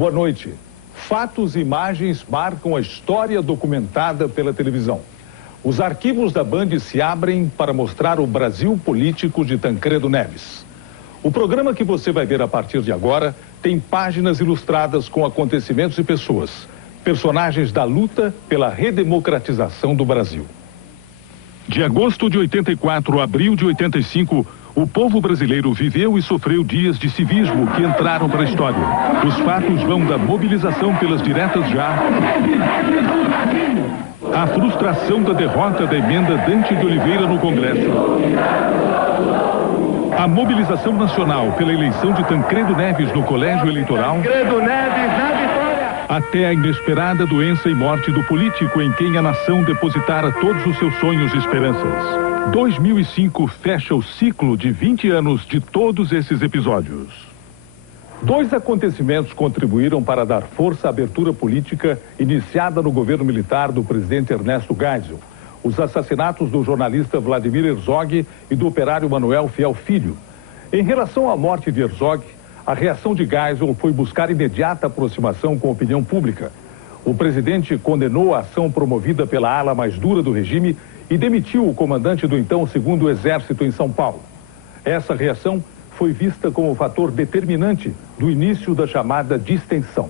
Boa noite. Fatos e imagens marcam a história documentada pela televisão. Os arquivos da Band se abrem para mostrar o Brasil político de Tancredo Neves. O programa que você vai ver a partir de agora tem páginas ilustradas com acontecimentos e pessoas, personagens da luta pela redemocratização do Brasil. De agosto de 84 a abril de 85, o povo brasileiro viveu e sofreu dias de civismo que entraram para a história. Os fatos vão da mobilização pelas diretas já à frustração da derrota da emenda Dante de Oliveira no Congresso, a mobilização nacional pela eleição de Tancredo Neves no Colégio Eleitoral, até a inesperada doença e morte do político em quem a nação depositara todos os seus sonhos e esperanças. 2005 fecha o ciclo de 20 anos de todos esses episódios. Dois acontecimentos contribuíram para dar força à abertura política iniciada no governo militar do presidente Ernesto Geisel: os assassinatos do jornalista Vladimir Herzog e do operário Manuel Fiel Filho. Em relação à morte de Herzog, a reação de Geisel foi buscar imediata aproximação com a opinião pública. O presidente condenou a ação promovida pela ala mais dura do regime e demitiu o comandante do então 2º Exército em São Paulo. Essa reação foi vista como fator determinante do início da chamada distensão.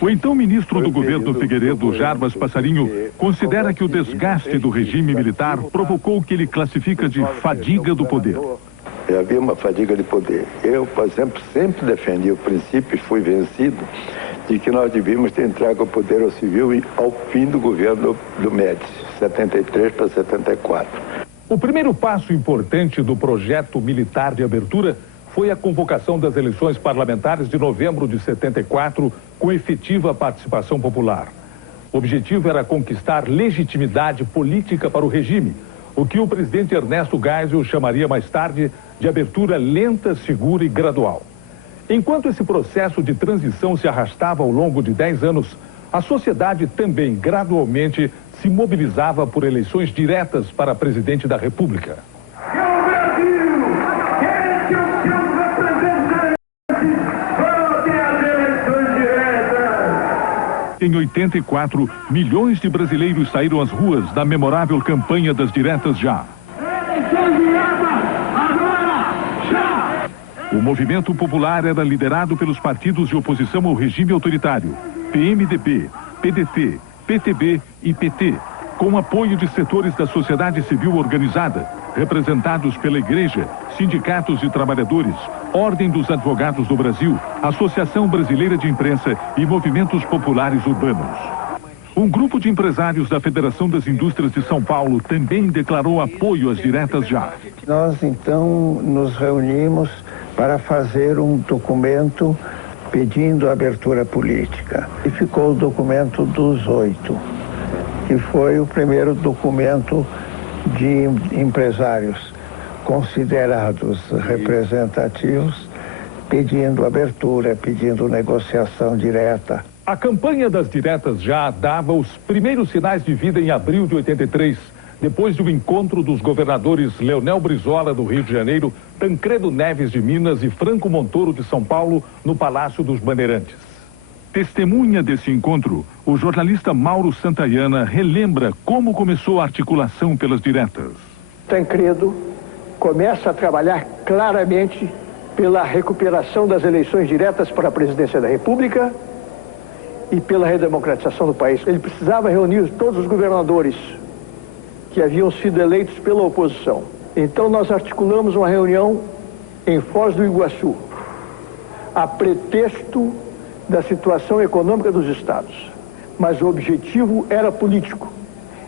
O então ministro do governo Figueiredo, Jarbas Passarinho, considera que o desgaste do regime militar provocou o que ele classifica de fadiga do poder. Havia uma fadiga de poder. Eu, por exemplo, sempre defendi o princípio e fui vencido de que nós devíamos ter entregue o poder ao civil e ao fim do governo do Médici, 73 para 74. O primeiro passo importante do projeto militar de abertura foi a convocação das eleições parlamentares de novembro de 74, com efetiva participação popular. O objetivo era conquistar legitimidade política para o regime, o que o presidente Ernesto Geisel chamaria mais tarde de abertura lenta, segura e gradual. Enquanto esse processo de transição se arrastava ao longo de 10 anos, a sociedade também gradualmente se mobilizava por eleições diretas para presidente da República. Em 84, milhões de brasileiros saíram às ruas da memorável campanha das diretas já. O movimento popular era liderado pelos partidos de oposição ao regime autoritário, PMDB, PDT, PTB e PT, com apoio de setores da sociedade civil organizada, representados pela Igreja, sindicatos de trabalhadores, Ordem dos Advogados do Brasil, Associação Brasileira de Imprensa e movimentos populares urbanos. Um grupo de empresários da Federação das Indústrias de São Paulo também declarou apoio às diretas já. Nós, então, nos reunimos para fazer um documento pedindo abertura política. E ficou o documento dos 8, que foi o primeiro documento de empresários considerados representativos, pedindo abertura, pedindo negociação direta. A campanha das diretas já dava os primeiros sinais de vida em abril de 83, depois do encontro dos governadores Leonel Brizola, do Rio de Janeiro, Tancredo Neves, de Minas, e Franco Montoro, de São Paulo, no Palácio dos Bandeirantes. Testemunha desse encontro, o jornalista Mauro Santayana relembra como começou a articulação pelas diretas. Tancredo começa a trabalhar claramente pela recuperação das eleições diretas para a presidência da República e pela redemocratização do país. Ele precisava reunir todos os governadores que haviam sido eleitos pela oposição. Então nós articulamos uma reunião em Foz do Iguaçu, a pretexto da situação econômica dos estados. Mas o objetivo era político,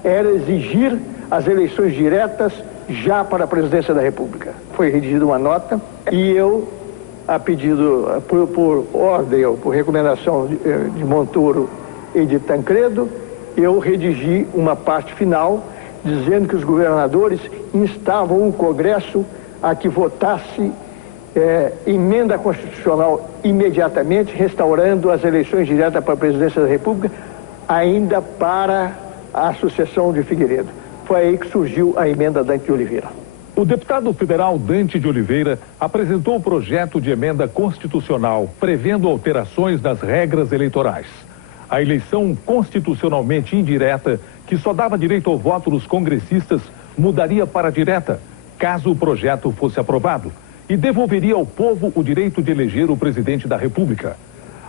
era exigir as eleições diretas já para a presidência da República. Foi redigida uma nota e eu, a pedido, por ordem ou por recomendação de Montoro e de Tancredo, eu redigi uma parte final dizendo que os governadores instavam o Congresso a que votasse emenda constitucional imediatamente, restaurando as eleições diretas para a presidência da República, ainda para a sucessão de Figueiredo. Foi aí que surgiu a emenda Dante de Oliveira. O deputado federal Dante de Oliveira apresentou o projeto de emenda constitucional prevendo alterações nas regras eleitorais. A eleição constitucionalmente indireta, que só dava direito ao voto dos congressistas, mudaria para direta, caso o projeto fosse aprovado, e devolveria ao povo o direito de eleger o presidente da República.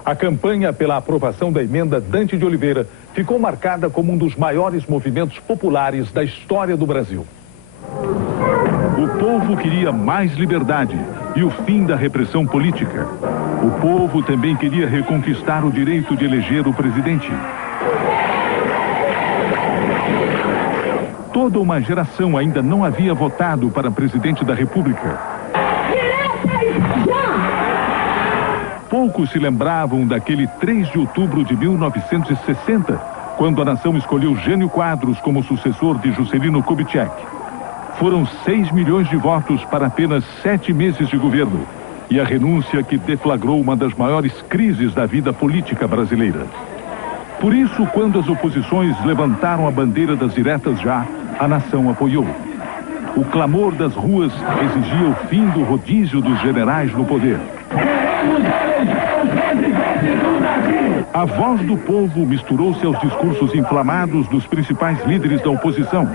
A campanha pela aprovação da emenda Dante de Oliveira ficou marcada como um dos maiores movimentos populares da história do Brasil. O povo queria mais liberdade e o fim da repressão política. O povo também queria reconquistar o direito de eleger o presidente. Toda uma geração ainda não havia votado para presidente da República. Poucos se lembravam daquele 3 de outubro de 1960, quando a nação escolheu Jânio Quadros como sucessor de Juscelino Kubitschek. Foram 6 milhões de votos para apenas 7 meses de governo. E a renúncia que deflagrou uma das maiores crises da vida política brasileira. Por isso, quando as oposições levantaram a bandeira das diretas já, a nação apoiou. O clamor das ruas exigia o fim do rodízio dos generais no poder. A voz do povo misturou-se aos discursos inflamados dos principais líderes da oposição.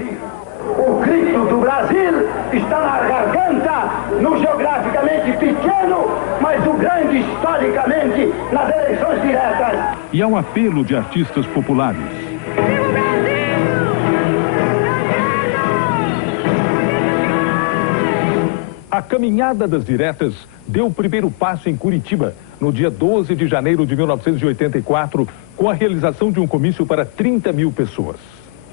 O grito do Brasil está na garganta, no geograficamente pequeno, mas o grande historicamente nas eleições diretas. E ao apelo de artistas populares. A caminhada das diretas deu o primeiro passo em Curitiba, no dia 12 de janeiro de 1984, com a realização de um comício para 30 mil pessoas.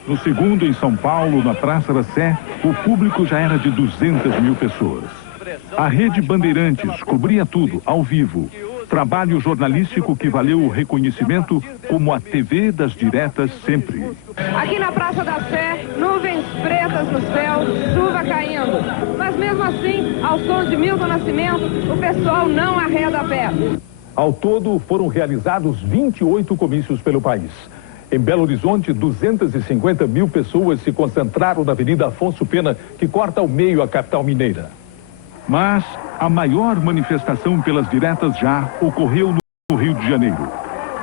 No segundo, em São Paulo, na Praça da Sé, o público já era de 200 mil pessoas. A Rede Bandeirantes cobria tudo, ao vivo. Trabalho jornalístico que valeu o reconhecimento como a TV das diretas sempre. Aqui na Praça da Sé, nuvens pretas no céu, chuva caindo. Mas mesmo assim, ao som de Milton Nascimento, o pessoal não arreda a pé. Ao todo, foram realizados 28 comícios pelo país. Em Belo Horizonte, 250 mil pessoas se concentraram na Avenida Afonso Pena, que corta ao meio a capital mineira. Mas a maior manifestação pelas diretas já ocorreu no Rio de Janeiro.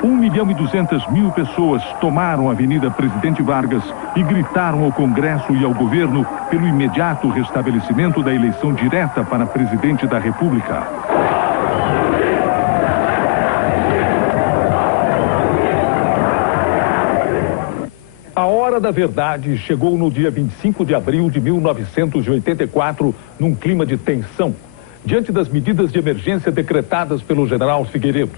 1.200.000 pessoas tomaram a Avenida Presidente Vargas e gritaram ao Congresso e ao governo pelo imediato restabelecimento da eleição direta para presidente da República. A hora da verdade chegou no dia 25 de abril de 1984, num clima de tensão, diante das medidas de emergência decretadas pelo general Figueiredo.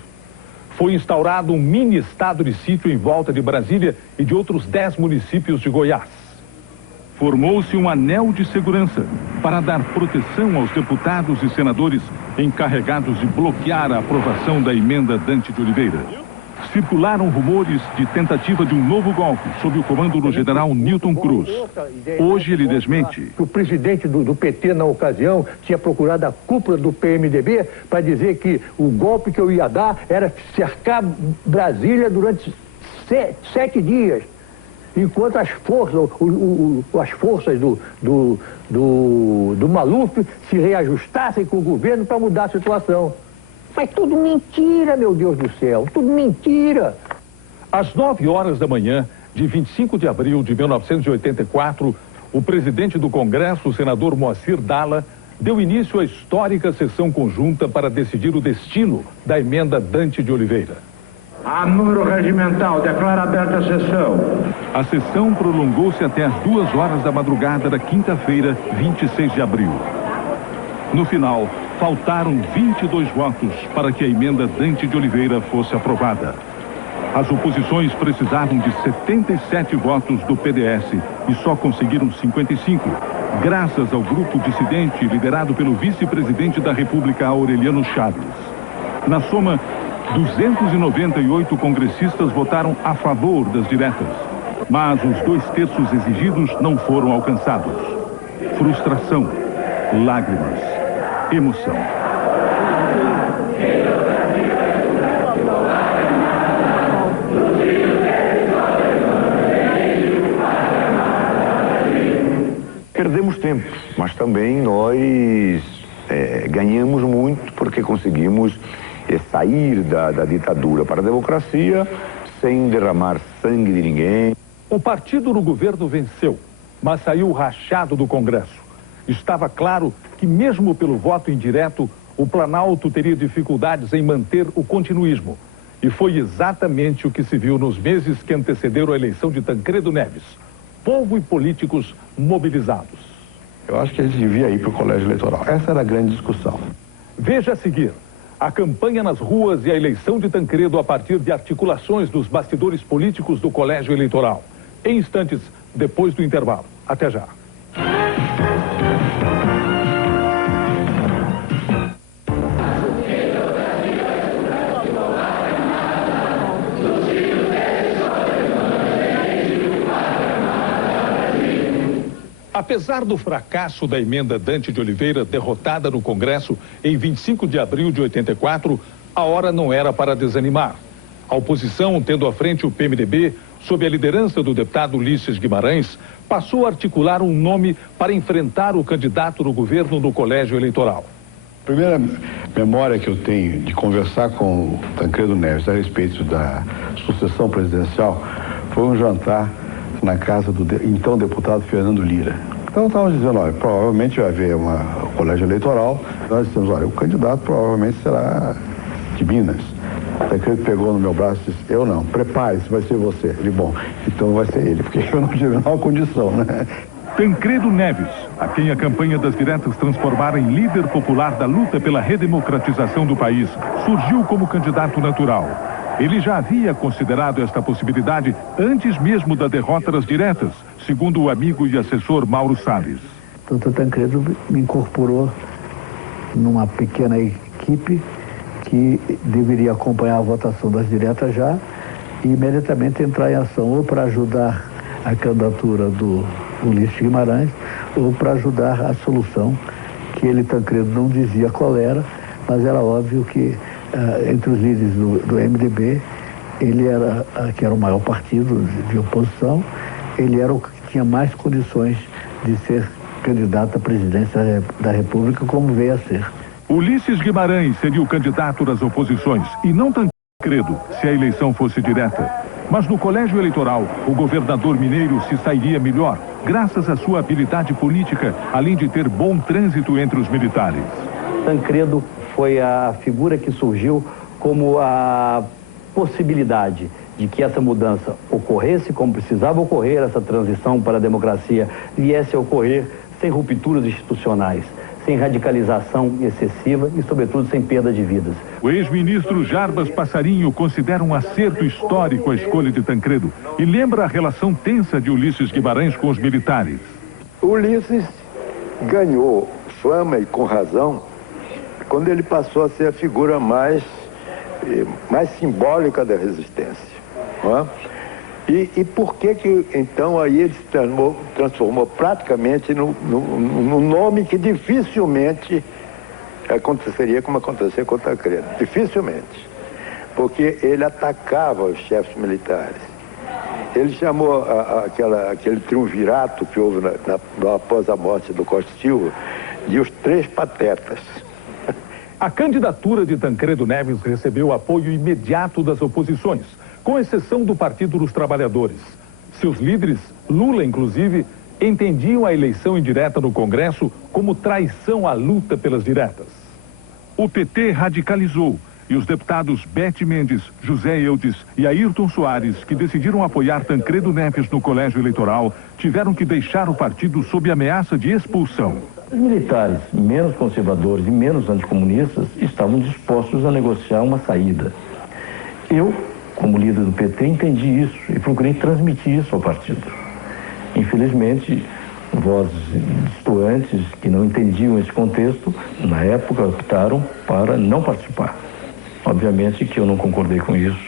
Foi instaurado um mini estado de sítio em volta de Brasília e de outros 10 municípios de Goiás. Formou-se um anel de segurança para dar proteção aos deputados e senadores encarregados de bloquear a aprovação da emenda Dante de Oliveira. Circularam rumores de tentativa de um novo golpe sob o comando do general Newton Cruz. Hoje ele desmente. O presidente do PT, na ocasião, tinha procurado a cúpula do PMDB para dizer que o golpe que eu ia dar era cercar Brasília durante 7 dias. Enquanto as forças do Maluf se reajustassem com o governo para mudar a situação. Mas tudo mentira, meu Deus do céu, tudo mentira. Às 9 horas da manhã de 25 de abril de 1984, o presidente do Congresso, o senador Moacir Dalla, deu início à histórica sessão conjunta para decidir o destino da emenda Dante de Oliveira. A número regimental, declara aberta a sessão. A sessão prolongou-se até às 2 horas da madrugada da quinta-feira, 26 de abril. No final, faltaram 22 votos para que a emenda Dante de Oliveira fosse aprovada. As oposições precisavam de 77 votos do PDS e só conseguiram 55, graças ao grupo dissidente liderado pelo vice-presidente da República, Aureliano Chaves. Na soma, 298 congressistas votaram a favor das diretas, mas os 2/3 exigidos não foram alcançados. Frustração, lágrimas, emoção. Perdemos perdemos tempo, mas também nós ganhamos muito porque conseguimos sair da ditadura para a democracia sem derramar sangue de ninguém. O partido no governo venceu, mas saiu rachado do Congresso. Estava claro que, mesmo pelo voto indireto, o Planalto teria dificuldades em manter o continuismo. E foi exatamente o que se viu nos meses que antecederam a eleição de Tancredo Neves. Povo e políticos mobilizados. Eu acho que eles deviam ir para o colégio eleitoral. Essa era a grande discussão. Veja a seguir a campanha nas ruas e a eleição de Tancredo a partir de articulações dos bastidores políticos do colégio eleitoral. Em instantes, depois do intervalo. Até já. Apesar do fracasso da emenda Dante de Oliveira derrotada no Congresso em 25 de abril de 84, a hora não era para desanimar. A oposição, tendo à frente o PMDB, sob a liderança do deputado Ulisses Guimarães, passou a articular um nome para enfrentar o candidato no governo no colégio eleitoral. A primeira memória que eu tenho de conversar com o Tancredo Neves a respeito da sucessão presidencial foi um jantar na casa do então deputado Fernando Lira. Então estávamos dizendo, olha, provavelmente vai haver um colégio eleitoral. Nós dissemos, olha, o candidato provavelmente será de Minas. O Tancredo pegou no meu braço e disse, eu não, prepare-se, vai ser você. Ele, bom, então vai ser ele, porque eu não tive nenhuma condição, né? Tancredo Neves, a quem a campanha das diretas transformara em líder popular da luta pela redemocratização do país, surgiu como candidato natural. Ele já havia considerado esta possibilidade antes mesmo da derrota das diretas, segundo o amigo e assessor Mauro Salles. O Dr. Tancredo me incorporou numa pequena equipe que deveria acompanhar a votação das diretas já e imediatamente entrar em ação ou para ajudar a candidatura do Ulisses Guimarães ou para ajudar a solução que ele, Tancredo, não dizia qual era, mas era óbvio que entre os líderes do MDB, ele era, que era o maior partido de oposição, ele era o que tinha mais condições de ser candidato à presidência da República, como veio a ser. Ulisses Guimarães seria o candidato das oposições e não Tancredo, se a eleição fosse direta. Mas no colégio eleitoral, o governador mineiro se sairia melhor, graças à sua habilidade política, além de ter bom trânsito entre os militares. Tancredo foi a figura que surgiu como a possibilidade de que essa mudança ocorresse como precisava ocorrer, essa transição para a democracia viesse a ocorrer sem rupturas institucionais, sem radicalização excessiva e, sobretudo, sem perda de vidas. O ex-ministro Jarbas Passarinho considera um acerto histórico a escolha de Tancredo e lembra a relação tensa de Ulisses Guimarães com os militares. Ulisses ganhou fama e com razão quando ele passou a ser a figura mais simbólica da resistência. Não é? E por que então aí ele se transformou praticamente no nome que dificilmente aconteceria como aconteceu com o Tancredo. Dificilmente. Porque ele atacava os chefes militares. Ele chamou aquele triunvirato que houve após a morte do Costa Silva de os Três Patetas. A candidatura de Tancredo Neves recebeu apoio imediato das oposições, com exceção do Partido dos Trabalhadores. Seus líderes, Lula inclusive, entendiam a eleição indireta no Congresso como traição à luta pelas diretas. O PT radicalizou e os deputados Bete Mendes, José Eudes e Ayrton Soares, que decidiram apoiar Tancredo Neves no colégio eleitoral, tiveram que deixar o partido sob ameaça de expulsão. Os militares menos conservadores e menos anticomunistas estavam dispostos a negociar uma saída. Eu, como líder do PT, entendi isso e procurei transmitir isso ao partido. Infelizmente, vozes distantes que não entendiam esse contexto, na época optaram para não participar. Obviamente que eu não concordei com isso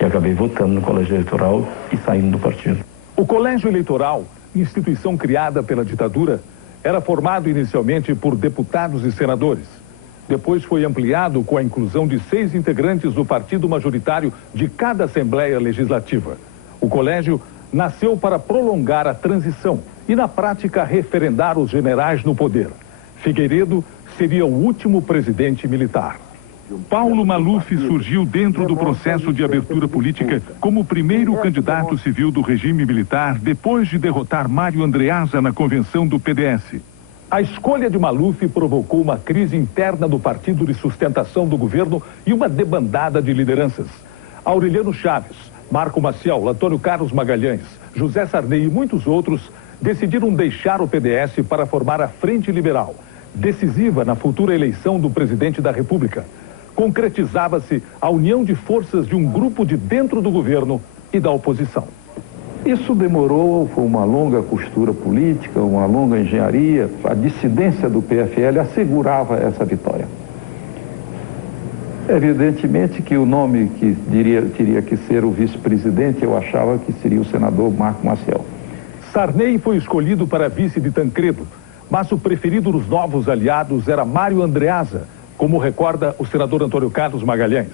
e acabei votando no colégio eleitoral e saindo do partido. O colégio eleitoral, instituição criada pela ditadura, era formado inicialmente por deputados e senadores. Depois foi ampliado com a inclusão de 6 integrantes do partido majoritário de cada Assembleia Legislativa. O colégio nasceu para prolongar a transição e, na prática, referendar os generais no poder. Figueiredo seria o último presidente militar. Paulo Maluf surgiu dentro do processo de abertura política como o primeiro candidato civil do regime militar depois de derrotar Mário Andreasa na convenção do PDS. A escolha de Maluf provocou uma crise interna do partido de sustentação do governo e uma debandada de lideranças. Aureliano Chaves, Marco Maciel, Antônio Carlos Magalhães, José Sarney e muitos outros decidiram deixar o PDS para formar a Frente Liberal, decisiva na futura eleição do presidente da República. Concretizava-se a união de forças de um grupo de dentro do governo e da oposição. Isso demorou, foi uma longa costura política, uma longa engenharia. A dissidência do PFL assegurava essa vitória. Evidentemente que o nome que teria que ser o vice-presidente, eu achava que seria o senador Marco Maciel. Sarney foi escolhido para vice de Tancredo, mas o preferido dos novos aliados era Mário Andreasa, como recorda o senador Antônio Carlos Magalhães.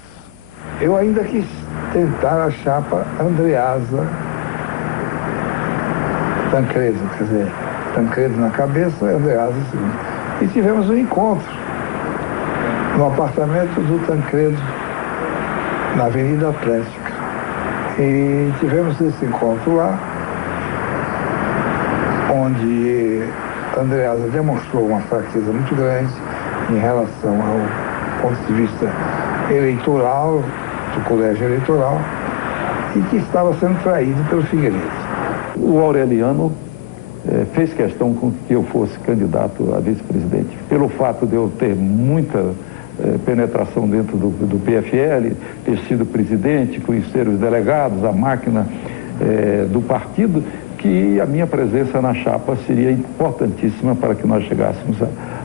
Eu ainda quis tentar a chapa Andreasa Tancredo, quer dizer, Tancredo na cabeça e Andreasa em segundo. E tivemos um encontro no apartamento do Tancredo, na Avenida Atlética. E tivemos esse encontro lá, onde Andreasa demonstrou uma fraqueza muito grande em relação ao ponto de vista eleitoral, do colégio eleitoral, e que estava sendo traído pelo Figueiredo. O Aureliano fez questão com que eu fosse candidato a vice-presidente, pelo fato de eu ter muita penetração dentro do PFL, ter sido presidente, conhecer os delegados, a máquina do partido, que a minha presença na chapa seria importantíssima para que nós chegássemos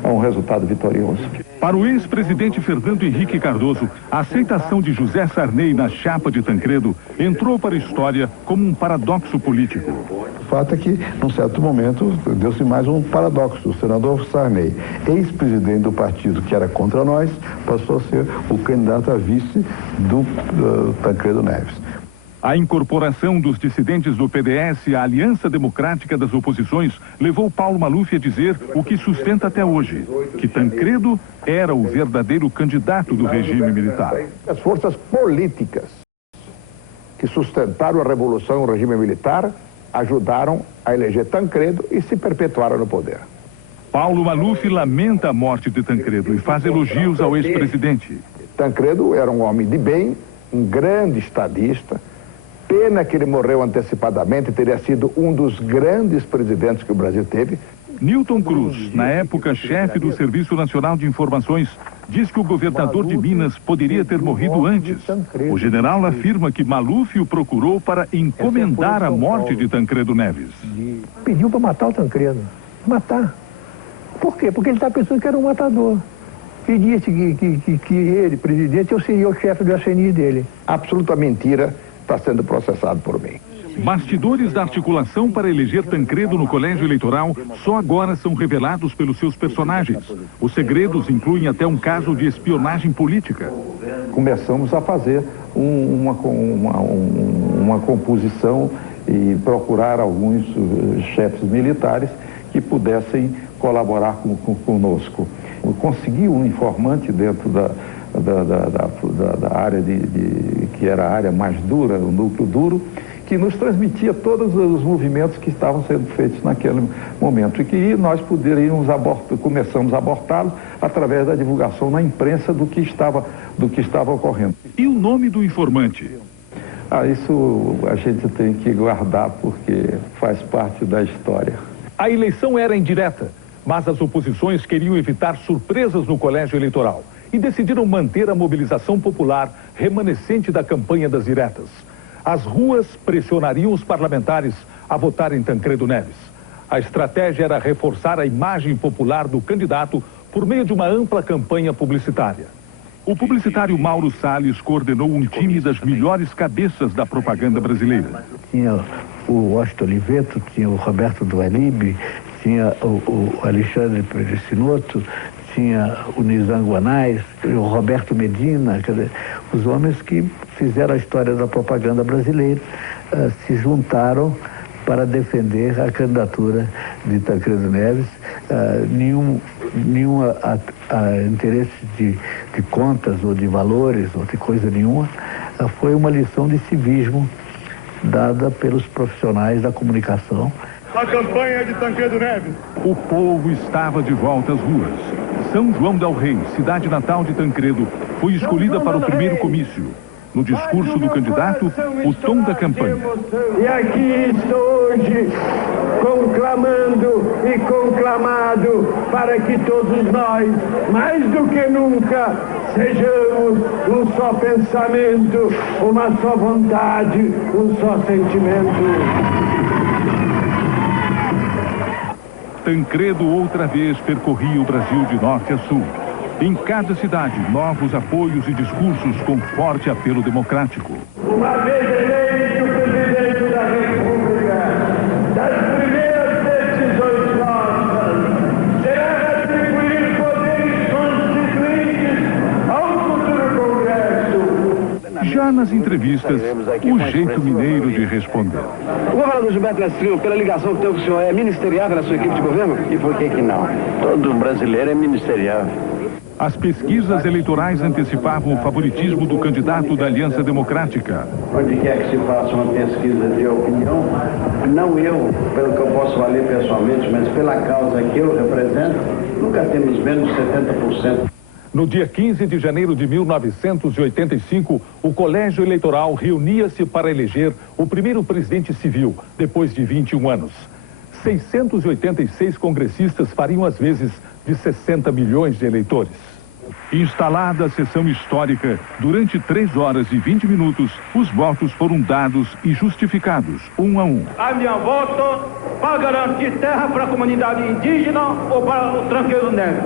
a um resultado vitorioso. Para o ex-presidente Fernando Henrique Cardoso, a aceitação de José Sarney na chapa de Tancredo entrou para a história como um paradoxo político. O fato é que, num certo momento, deu-se mais um paradoxo. O senador Sarney, ex-presidente do partido que era contra nós, passou a ser o candidato a vice do Tancredo Neves. A incorporação dos dissidentes do PDS à Aliança Democrática das Oposições levou Paulo Maluf a dizer o que sustenta até hoje, que Tancredo era o verdadeiro candidato do regime militar. As forças políticas que sustentaram a revolução e o regime militar ajudaram a eleger Tancredo e se perpetuaram no poder. Paulo Maluf lamenta a morte de Tancredo e faz elogios ao ex-presidente. Tancredo era um homem de bem, um grande estadista. Pena que ele morreu antecipadamente, teria sido um dos grandes presidentes que o Brasil teve. Newton Cruz, na época chefe do Serviço Nacional de Informações, diz que o governador de Minas poderia ter morrido antes. O general afirma que Maluf o procurou para encomendar a morte de Tancredo Neves. Pediu para matar o Tancredo. Matar. Por quê? Porque ele está pensando que era um matador. E disse que ele, presidente, eu seria o chefe do ACNI dele. Absoluta mentira. Está sendo processado por mim. Bastidores da articulação para eleger Tancredo no colégio eleitoral só agora são revelados pelos seus personagens. Os segredos incluem até um caso de espionagem política. Começamos a fazer uma composição e procurar alguns chefes militares que pudessem colaborar conosco. Consegui um informante dentro da área que era a área mais dura, o núcleo duro, que nos transmitia todos os movimentos que estavam sendo feitos naquele momento e que nós começamos a abortá-lo através da divulgação na imprensa do que estava ocorrendo. E o nome do informante? Isso a gente tem que guardar porque faz parte da história. A eleição era indireta, mas as oposições queriam evitar surpresas no colégio eleitoral e decidiram manter a mobilização popular remanescente da campanha das diretas. As ruas pressionariam os parlamentares a votar em Tancredo Neves. A estratégia era reforçar a imagem popular do candidato por meio de uma ampla campanha publicitária. O publicitário Mauro Salles coordenou um time das melhores cabeças da propaganda brasileira. Tinha o Washington Oliveto, tinha o Roberto Dualib, tinha o Alexandre Perecinoto, tinha o Nizam Guanais, o Roberto Medina, quer dizer, os homens que fizeram a história da propaganda brasileira se juntaram para defender a candidatura de Tancredo Neves. Nenhum interesse de contas ou de valores ou de coisa nenhuma. Foi uma lição de civismo dada pelos profissionais da comunicação. A campanha de Tancredo Neves. O povo estava de volta às ruas. São João del Rei, cidade natal de Tancredo, foi escolhida para o primeiro comício. No discurso do candidato, o tom da campanha. E aqui estou hoje conclamando e conclamado para que todos nós, mais do que nunca, sejamos um só pensamento, uma só vontade, um só sentimento. Tancredo outra vez percorria o Brasil de norte a sul. Em cada cidade, novos apoios e discursos com forte apelo democrático. Uma vez eleito presidente da República, das primeiras decisões nossas será atribuir poderes constituintes ao futuro Congresso. Já nas entrevistas, o jeito mineiro de responder. O governador Gilberto Gastrinho, pela ligação que tem com o senhor, é ministeriável na sua equipe de governo? E por que não? Todo brasileiro é ministeriável. As pesquisas eleitorais antecipavam o favoritismo do candidato da Aliança Democrática. Onde quer que se faça uma pesquisa de opinião, não eu, pelo que eu posso valer pessoalmente, mas pela causa que eu represento, nunca temos menos de 70%. No dia 15 de janeiro de 1985, o Colégio Eleitoral reunia-se para eleger o primeiro presidente civil, depois de 21 anos. 686 congressistas fariam as vezes de 60 milhões de eleitores. Instalada a sessão histórica, durante 3 horas e 20 minutos, os votos foram dados e justificados, um a um. A minha voto para garantir terra para a comunidade indígena ou para o Tancredo Neves.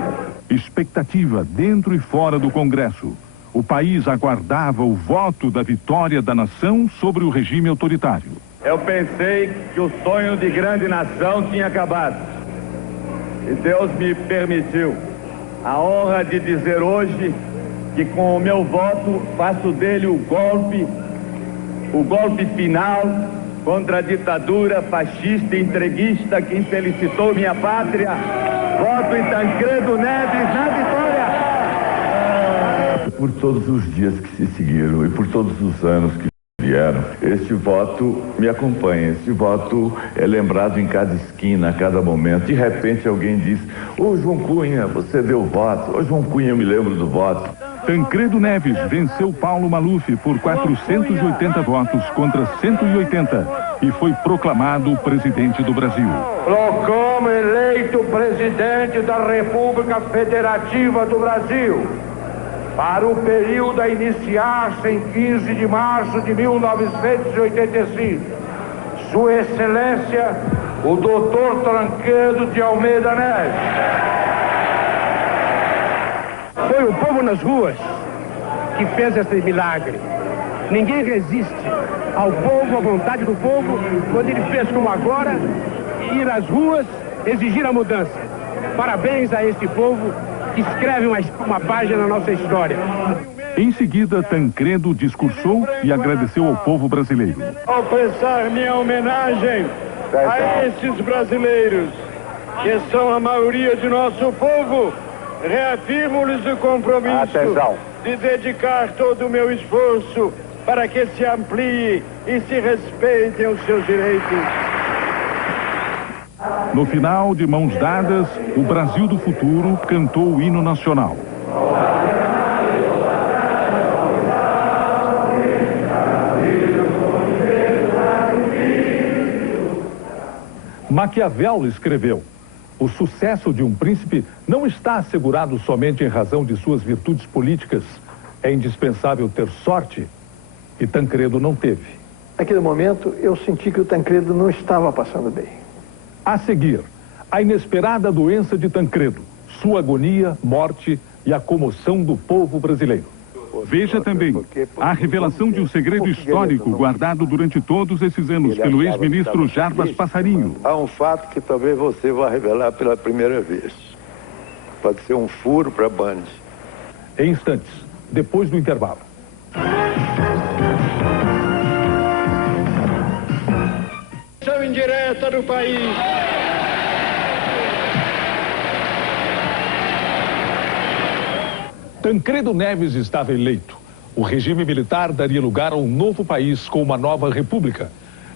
Expectativa dentro e fora do Congresso. O país aguardava o voto da vitória da nação sobre o regime autoritário. Eu pensei que o sonho de grande nação tinha acabado. E Deus me permitiu a honra de dizer hoje que com o meu voto faço dele o golpe final contra a ditadura fascista e entreguista que infelicitou minha pátria. Voto em Tancredo Neves na vitória! Por todos os dias que se seguiram e por todos os anos que vieram, este voto me acompanha, este voto é lembrado em cada esquina, a cada momento. De repente alguém diz: ô João Cunha, você deu voto. Ô João Cunha, eu me lembro do voto. Tancredo Neves venceu Paulo Maluf por 480 votos contra 180 e foi proclamado presidente do Brasil. Proclamo eleito presidente da República Federativa do Brasil para o período a iniciar-se em 15 de março de 1985. Sua Excelência, o Dr. Tancredo de Almeida Neves. Foi o povo nas ruas que fez esse milagre. Ninguém resiste ao povo, à vontade do povo, quando ele fez como agora, ir às ruas, exigir a mudança. Parabéns a este povo que escreve uma página na nossa história. Em seguida, Tancredo discursou e agradeceu ao povo brasileiro. Ao prestar minha homenagem a esses brasileiros, que são a maioria de nosso povo, reafirmo-lhes o compromisso de dedicar todo o meu esforço para que se amplie e se respeitem os seus direitos. No final, de mãos dadas, o Brasil do futuro cantou o hino nacional. Maquiavel escreveu: o sucesso de um príncipe não está assegurado somente em razão de suas virtudes políticas. É indispensável ter sorte, e Tancredo não teve. Naquele momento, eu senti que o Tancredo não estava passando bem. A seguir, a inesperada doença de Tancredo, sua agonia, morte e a comoção do povo brasileiro. Veja também a revelação de um segredo histórico guardado durante todos esses anos pelo ex-ministro Jarbas Passarinho. Há um fato que talvez você vá revelar pela primeira vez. Pode ser um furo para a Band. Em instantes, depois do intervalo. Seu eleição direta do país. Tancredo Neves estava eleito. O regime militar daria lugar a um novo país com uma nova república.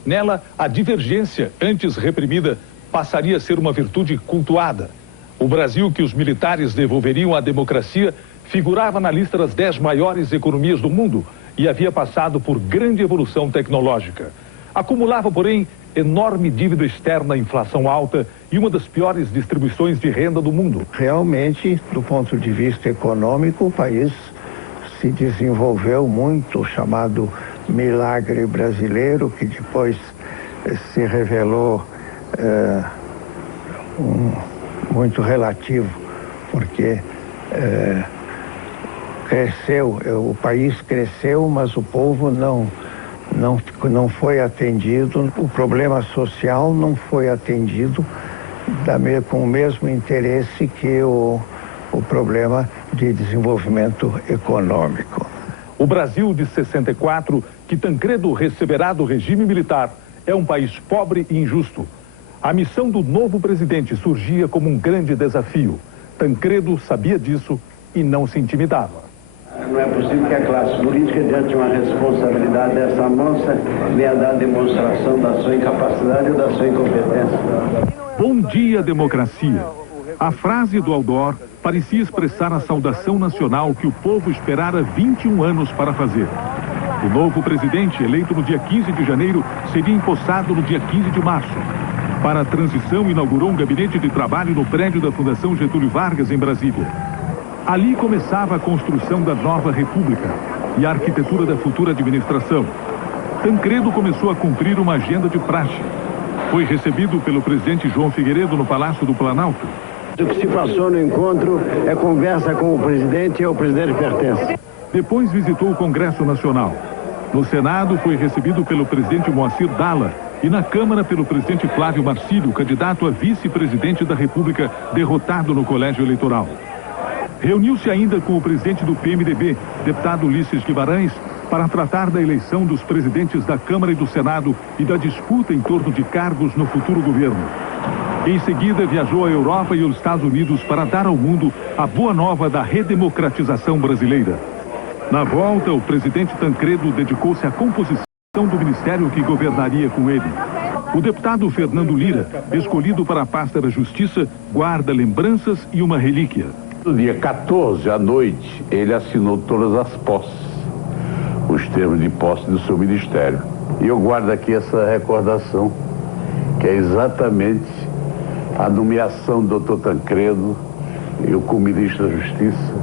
Nela, a divergência, antes reprimida, passaria a ser uma virtude cultuada. O Brasil que os militares devolveriam à democracia figurava na lista das 10 maiores economias do mundo e havia passado por grande evolução tecnológica. Acumulava, porém, enorme dívida externa, inflação alta e uma das piores distribuições de renda do mundo. Realmente, do ponto de vista econômico, o país se desenvolveu muito, o chamado milagre brasileiro, que depois se revelou muito relativo, porque cresceu, o país cresceu, mas o povo não foi atendido, o problema social não foi atendido com o mesmo interesse que o problema de desenvolvimento econômico. O Brasil de 64, que Tancredo receberá do regime militar, é um país pobre e injusto. A missão do novo presidente surgia como um grande desafio. Tancredo sabia disso e não se intimidava. Não é possível que a classe política, diante de uma responsabilidade dessa moça, venha dar demonstração da sua incapacidade ou da sua incompetência. Bom dia, democracia. A frase do Aldor parecia expressar a saudação nacional que o povo esperara 21 anos para fazer. O novo presidente, eleito no dia 15 de janeiro, seria empossado no dia 15 de março. Para a transição, inaugurou um gabinete de trabalho no prédio da Fundação Getúlio Vargas, em Brasília. Ali começava a construção da nova república e a arquitetura da futura administração. Tancredo começou a cumprir uma agenda de praxe. Foi recebido pelo presidente João Figueiredo no Palácio do Planalto. O que se passou no encontro é conversa com o presidente e ao presidente pertence. Depois visitou o Congresso Nacional. No Senado foi recebido pelo presidente Moacir Dalla e na Câmara pelo presidente Flávio Marcílio, candidato a vice-presidente da República, derrotado no colégio eleitoral. Reuniu-se ainda com o presidente do PMDB, deputado Ulisses Guimarães, para tratar da eleição dos presidentes da Câmara e do Senado e da disputa em torno de cargos no futuro governo. Em seguida, viajou à Europa e aos Estados Unidos para dar ao mundo a boa nova da redemocratização brasileira. Na volta, o presidente Tancredo dedicou-se à composição do ministério que governaria com ele. O deputado Fernando Lira, escolhido para a pasta da Justiça, guarda lembranças e uma relíquia. No dia 14, à noite, ele assinou todas as posses, os termos de posse do seu ministério. E eu guardo aqui essa recordação, que é exatamente a nomeação do Dr. Tancredo, eu como ministro da Justiça,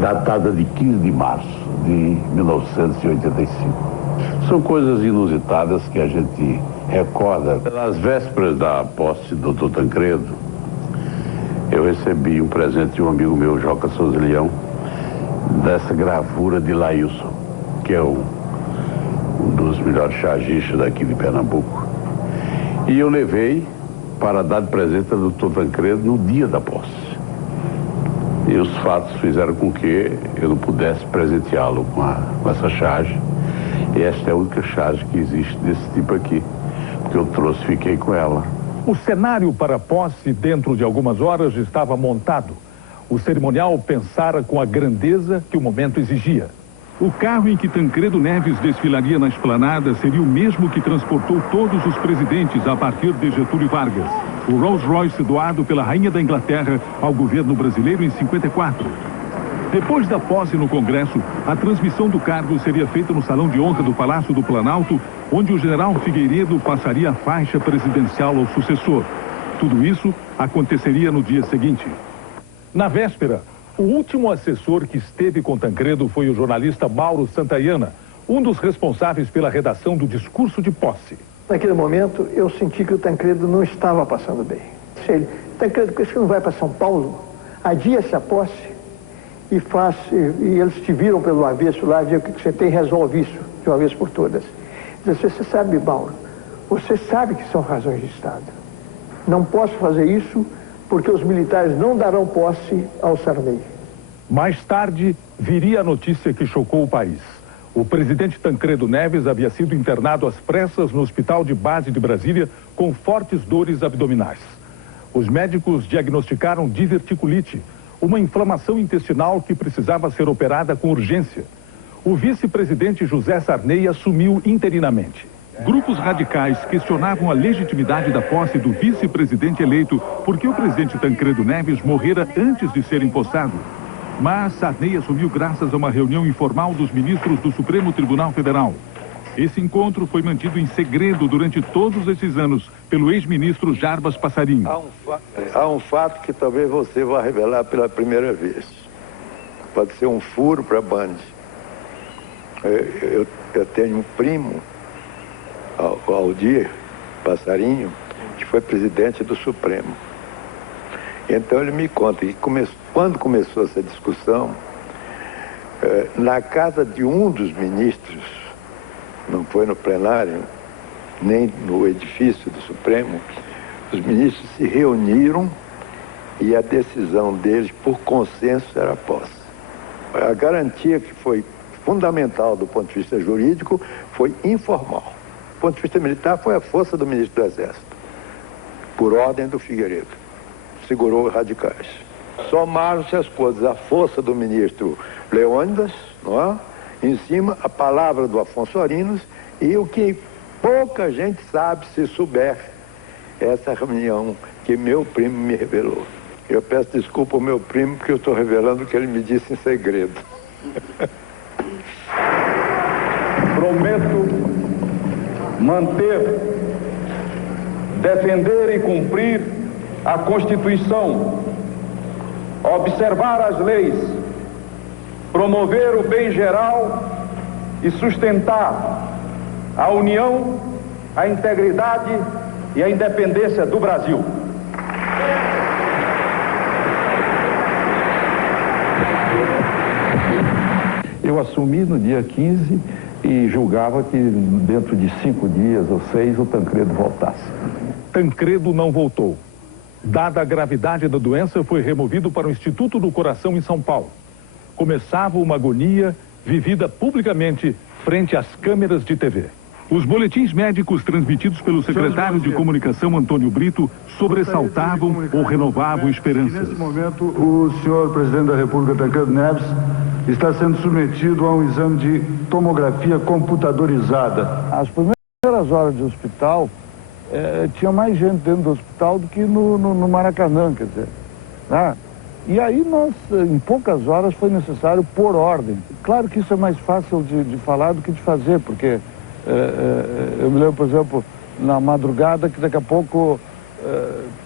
datada de 15 de março de 1985. São coisas inusitadas que a gente recorda. Nas vésperas da posse do Dr. Tancredo, eu recebi um presente de um amigo meu, Joca Souza Leão, dessa gravura de Laílson, que é um dos melhores chargistas daqui de Pernambuco. E eu levei para dar de presente ao Dr. Tancredo no dia da posse. E os fatos fizeram com que eu não pudesse presenteá-lo com essa charge. E esta é a única charge que existe desse tipo aqui, porque eu trouxe e fiquei com ela. O cenário para a posse, dentro de algumas horas, estava montado. O cerimonial pensara com a grandeza que o momento exigia. O carro em que Tancredo Neves desfilaria na esplanada seria o mesmo que transportou todos os presidentes a partir de Getúlio Vargas. O Rolls Royce doado pela Rainha da Inglaterra ao governo brasileiro em 54. Depois da posse no Congresso, a transmissão do cargo seria feita no Salão de Honra do Palácio do Planalto, onde o general Figueiredo passaria a faixa presidencial ao sucessor. Tudo isso aconteceria no dia seguinte. Na véspera, o último assessor que esteve com Tancredo foi o jornalista Mauro Santayana, um dos responsáveis pela redação do discurso de posse. Naquele momento, eu senti que o Tancredo não estava passando bem. Tancredo, por que você não vai para São Paulo? Adia-se a posse e eles te viram pelo avesso lá, dizer o que você tem, resolve isso de uma vez por todas. Você sabe, Mauro, você sabe que são razões de Estado. Não posso fazer isso porque os militares não darão posse ao Sarney. Mais tarde, viria a notícia que chocou o país. O presidente Tancredo Neves havia sido internado às pressas no Hospital de Base de Brasília com fortes dores abdominais. Os médicos diagnosticaram diverticulite, uma inflamação intestinal que precisava ser operada com urgência. O vice-presidente José Sarney assumiu interinamente. Grupos radicais questionavam a legitimidade da posse do vice-presidente eleito porque o presidente Tancredo Neves morrera antes de ser empossado. Mas Sarney assumiu graças a uma reunião informal dos ministros do Supremo Tribunal Federal. Esse encontro foi mantido em segredo durante todos esses anos pelo ex-ministro Jarbas Passarinho. Há um fato que talvez você vá revelar pela primeira vez. Pode ser um furo para a Band. Eu tenho um primo, Aldir Passarinho, que foi presidente do Supremo. Então ele me conta que quando começou essa discussão, na casa de um dos ministros, não foi no plenário, nem no edifício do Supremo, os ministros se reuniram e a decisão deles, por consenso, era a posse. A garantia que foi fundamental do ponto de vista jurídico foi informal. Do ponto de vista militar, foi a força do ministro do Exército, por ordem do Figueiredo. Segurou os radicais. Somaram-se as coisas, a força do ministro Leônidas, não é? Em cima a palavra do Afonso Arinos e o que pouca gente sabe, se souber, essa reunião que meu primo me revelou. Eu peço desculpa ao meu primo porque eu estou revelando o que ele me disse em segredo. Prometo manter, defender e cumprir a Constituição, observar as leis, promover o bem geral e sustentar a união, a integridade e a independência do Brasil. Eu assumi no dia 15 e julgava que dentro de 5 dias ou 6 o Tancredo voltasse. Tancredo não voltou. Dada a gravidade da doença, foi removido para o Instituto do Coração em São Paulo. Começava uma agonia vivida publicamente frente às câmeras de TV. Os boletins médicos transmitidos pelo secretário de Comunicação, Antônio Brito, sobressaltavam ou renovavam esperanças. Nesse momento, o senhor presidente da República, Tancredo Neves, está sendo submetido a um exame de tomografia computadorizada. As primeiras horas de hospital, tinha mais gente dentro do hospital do que no Maracanã, quer dizer, né? E aí nós, em poucas horas, foi necessário pôr ordem. Claro que isso é mais fácil de falar do que de fazer, porque eu me lembro, por exemplo, na madrugada, que daqui a pouco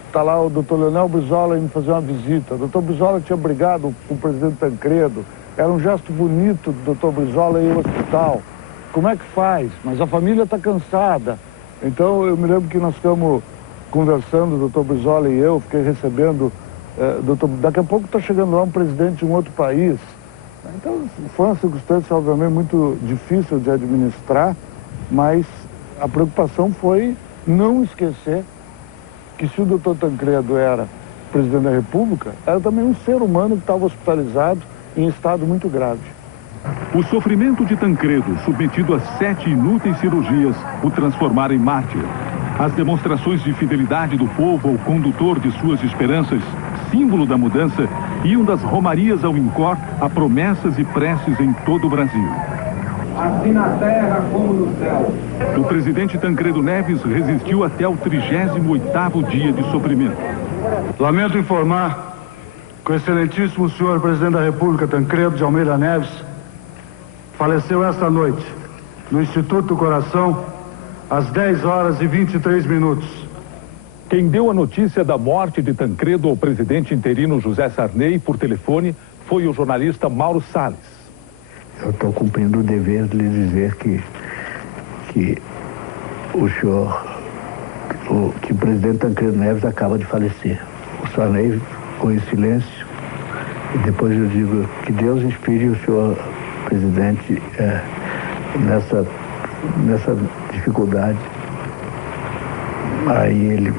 está lá o doutor Leonel Brizola indo fazer uma visita. O doutor Brizola tinha brigado com o presidente Tancredo, era um gesto bonito do doutor Brizola ir ao hospital. Como é que faz? Mas a família está cansada. Então eu me lembro que nós ficamos conversando, o doutor Brizola e eu, fiquei recebendo, daqui a pouco está chegando lá um presidente de um outro país. Então foi uma circunstância, obviamente, muito difícil de administrar, mas a preocupação foi não esquecer que se o doutor Tancredo era presidente da República, era também um ser humano que estava hospitalizado em estado muito grave. O sofrimento de Tancredo, submetido a 7 inúteis cirurgias, o transformara em mártir. As demonstrações de fidelidade do povo ao condutor de suas esperanças, símbolo da mudança, iam das romarias ao INCOR a promessas e preces em todo o Brasil. Assim na terra como no céu. O presidente Tancredo Neves resistiu até o 38º dia de sofrimento. Lamento informar que o excelentíssimo senhor presidente da República, Tancredo de Almeida Neves, faleceu esta noite no Instituto do Coração às 10h23. Quem deu a notícia da morte de Tancredo ao presidente interino José Sarney por telefone foi o jornalista Mauro Salles. Eu estou cumprindo o dever de lhe dizer que o presidente Tancredo Neves acaba de falecer. O Sarney ficou em silêncio e depois eu digo que Deus inspire o senhor presidente nessa dificuldade. Aí ele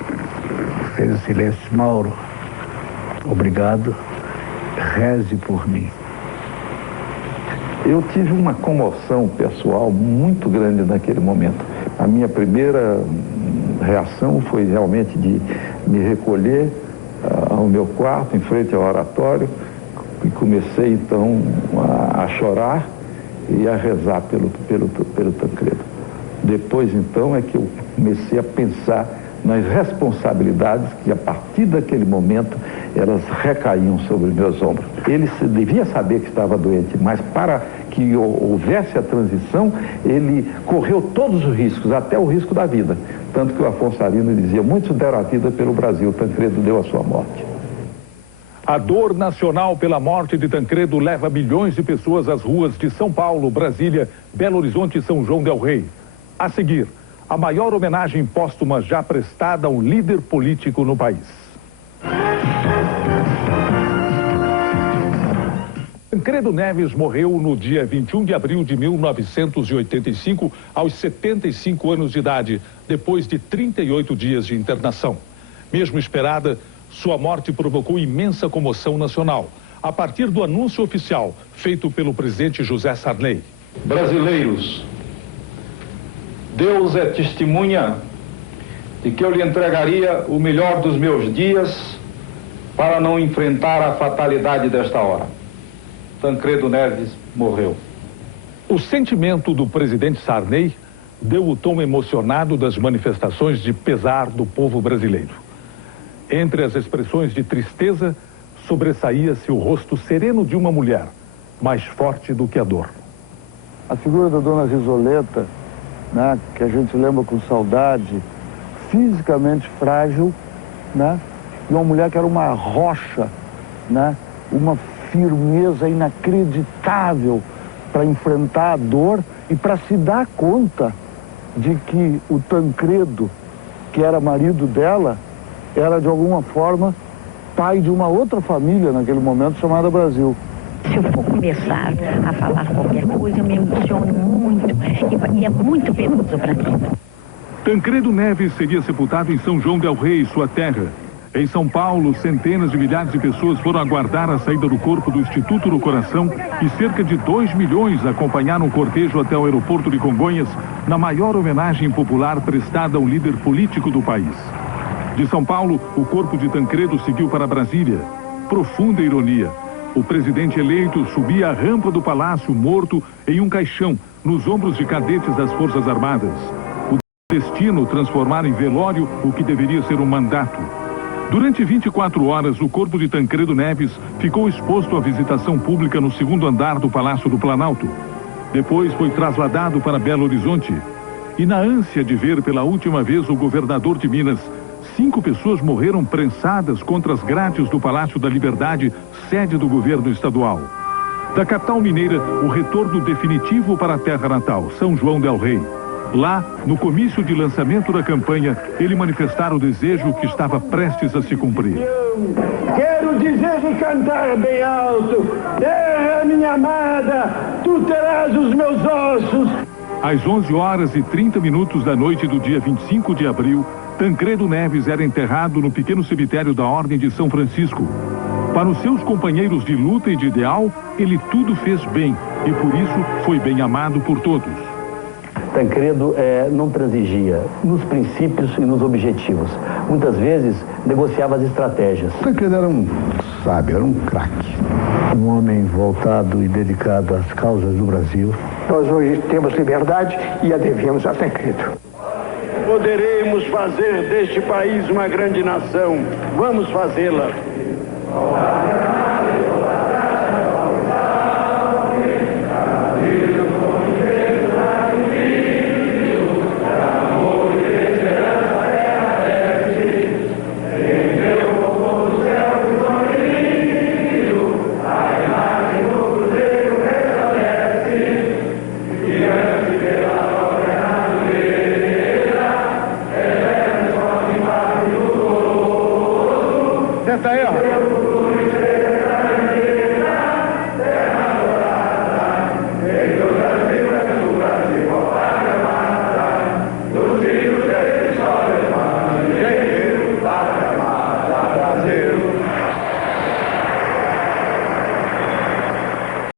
fez o silêncio. Mauro, obrigado, reze por mim. Eu tive uma comoção pessoal muito grande naquele momento. A minha primeira reação foi realmente de me recolher ao meu quarto, em frente ao oratório, e comecei então a chorar e a rezar pelo Tancredo. Depois então é que eu comecei a pensar nas responsabilidades que a partir daquele momento elas recaíam sobre meus ombros. Ele devia saber que estava doente, mas para que houvesse a transição, ele correu todos os riscos, até o risco da vida. Tanto que o Afonso Arino dizia, muitos deram a vida pelo Brasil, Tancredo deu a sua morte. A dor nacional pela morte de Tancredo leva milhões de pessoas às ruas de São Paulo, Brasília, Belo Horizonte e São João del Rei. A seguir, a maior homenagem póstuma já prestada a um líder político no país. Tancredo Neves morreu no dia 21 de abril de 1985, aos 75 anos de idade, depois de 38 dias de internação. Mesmo esperada, sua morte provocou imensa comoção nacional, a partir do anúncio oficial feito pelo presidente José Sarney. Brasileiros, Deus é testemunha de que eu lhe entregaria o melhor dos meus dias para não enfrentar a fatalidade desta hora. Tancredo Neves morreu. O sentimento do presidente Sarney deu o tom emocionado das manifestações de pesar do povo brasileiro. Entre as expressões de tristeza, sobressaía-se o rosto sereno de uma mulher, mais forte do que a dor. A figura da dona Risoleta, né, que a gente lembra com saudade, fisicamente frágil, né, e uma mulher que era uma rocha, né, uma firmeza inacreditável para enfrentar a dor e para se dar conta de que o Tancredo, que era marido dela, era de alguma forma pai de uma outra família naquele momento chamada Brasil. Se eu for começar a falar qualquer coisa, eu me emociono muito e é muito penoso para mim. Tancredo Neves seria sepultado em São João del Rei, sua terra. Em São Paulo, centenas de milhares de pessoas foram aguardar a saída do corpo do Instituto do Coração e cerca de 2 milhões acompanharam o cortejo até o aeroporto de Congonhas, na maior homenagem popular prestada ao líder político do país. De São Paulo, o corpo de Tancredo seguiu para Brasília. Profunda ironia. O presidente eleito subia a rampa do palácio morto em um caixão, nos ombros de cadetes das Forças Armadas. O destino transformar em velório o que deveria ser um mandato. Durante 24 horas, o corpo de Tancredo Neves ficou exposto à visitação pública no segundo andar do Palácio do Planalto. Depois foi trasladado para Belo Horizonte. E na ânsia de ver pela última vez o governador de Minas, 5 pessoas morreram prensadas contra as grades do Palácio da Liberdade, sede do governo estadual. Da capital mineira, o retorno definitivo para a terra natal, São João del Rei. Lá, no comício de lançamento da campanha, ele manifestara o desejo que estava prestes a se cumprir. Quero dizer e cantar bem alto: terra minha amada, tu terás os meus ossos. Às 11h30 da noite do dia 25 de abril, Tancredo Neves era enterrado no pequeno cemitério da Ordem de São Francisco. Para os seus companheiros de luta e de ideal, ele tudo fez bem e por isso foi bem amado por todos. Tancredo não transigia nos princípios e nos objetivos. Muitas vezes negociava as estratégias. Tancredo era um sábio, era um craque. Um homem voltado e dedicado às causas do Brasil. Nós hoje temos liberdade e a devemos a Tancredo. Poderemos fazer deste país uma grande nação. Vamos fazê-la.